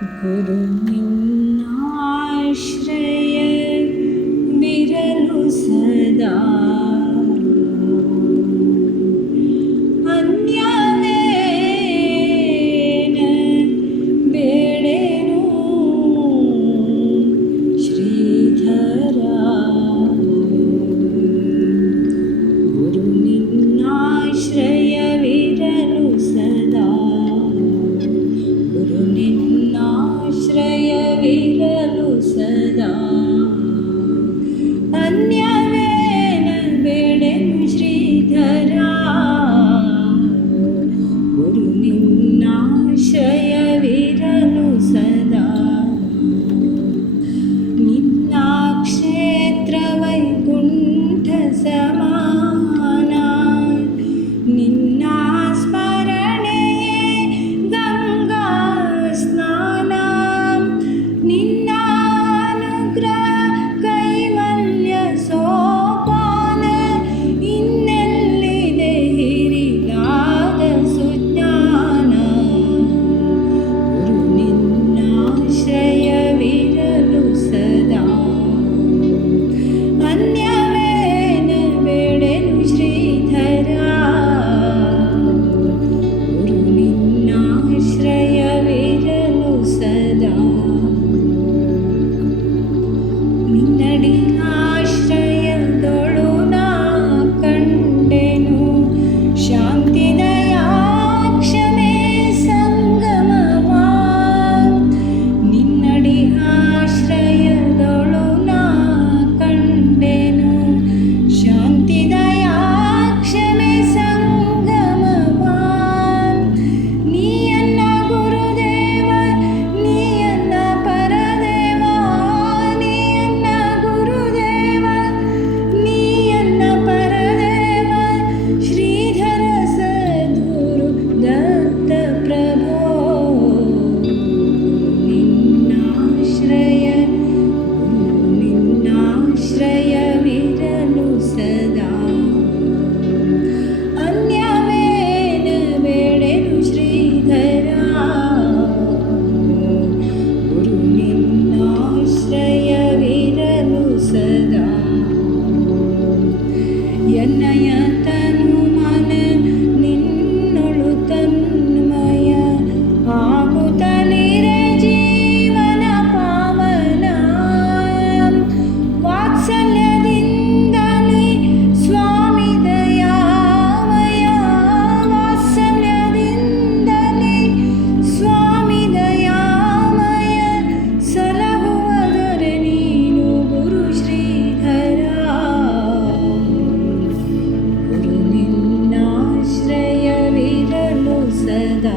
ಗುರು ನಿನ್ನಾಶ್ರಯ ವಿರಲು ಸದಾ ಅನ್ಯವೇನ ಬೇಡೆನು ಶ್ರೀಧರ ಗುರು ನಿನ್ನಾಶ್ರಯ ವಿರಲು ಸದಾ ಗುರು ನಿನ್ನಾಶ್ರಯ ವಿರಲು ಸದಾ ಅನ್ಯವೇನ ಬೇಡೆನು ಶ್ರೀಧರ ಗುರು ನಿನ್ನಾಶ್ರಯ ವಿರಲು ಸದಾ ನಿನ್ನ ಕ್ಷೇತ್ರ ವೈಕುಂಠ ಸಮಾನ ನಿನ್ನ ಸ್ಮರಣೆಯೇ ಗಂಗಾ ಸ್ನಾನ ನಿನ್ನ ಅನುಗ್ರಹ ಕೈವಲ್ಯ ಸೋಪಾನ ಇನ್ನೆಲ್ಲಿದೆ ಹಿರಿದಾದ ಸುಜ್ಞಾನ ಗುರು ನಿನ್ನಾಶ್ರಯವಿರಲು ಸದಾ ಅನ್ಯವೇನ ಬೇಡೆನು ಶ್ರೀಧರ ಗುರು ನಿನ್ನಾಶ್ರಯವಿರಲು ಸದಾ ನಿನ್ನಡಿ ಆಶ್ರಯದೊಳು ನಾ ಕಂಡೆನು ಶಾಂತಿ ದಯಾ ಕ್ಷಮೆ ಸಂಗಮವ ನಿನ್ನಡಿ ಆಶ್ರಯದೊಳು ನಾ ಕಂಡೆನು ಶಾಂತಿ ದಯಾ ಕ್ಷಮೆ ಸಂಗಮವ ನೀಯನ್ನ ಗುರುದೇವ ನೀಯನ್ನ ಪರದೇವ ನೀಯನ್ನ ಗುರುದೇವ ನೀಯನ್ನ ಪರದೇವ ಶ್ರೀಧರ ಸದ್ಗುರು ದತ್ತ ಪ್ರಭೋ ನಿನ್ನಾಶ್ರಯ ಗುರು ನಿನ್ನಾಶ್ರಯವಿರಲು ಸದಾ ಅನ್ಯವೇನ ಬೇಡೆನು ಶ್ರೀಧರ ಗುರು ನಿನ್ನಾಶ್ರಯವಿರಲು ಸದಾ ಎನ್ನಯ ತನು ಮನ ನಿನ್ನೊಳು ತನ್ಮಯ ಆಗುತ್ತಲಿರೆ ಜೀವನ ಪಾವನ ವಾತ್ಸಲ್ಯದಿಂದಲೇ ಸ್ವಾಮಿ ದಯಾಮಯ ವಾತ್ಸಲ್ಯದಿಂದಲೇ ಸ್ವಾಮಿ ದಯಾಮಯ ಸಲಹುವದರೆ ನೀನು ಗುರು ಶ್ರೀಧರ ಗುರು ನಿನ್ನಾಶ್ರಯವಿರಲು ಸದಾ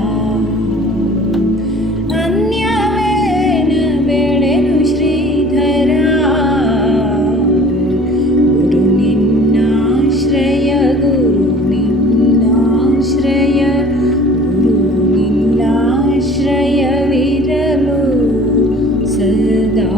ಅನ್ಯವೇನ ಬೇಡೆನು ಶ್ರೀಧರ ಗುರು ನಿನ್ನಾಶ್ರಯ ಗುರು ನಿನ್ನಾಶ್ರಯ ಗುರು ನಿನ್ನಾಶ್ರಯವಿರಲು ಸದಾ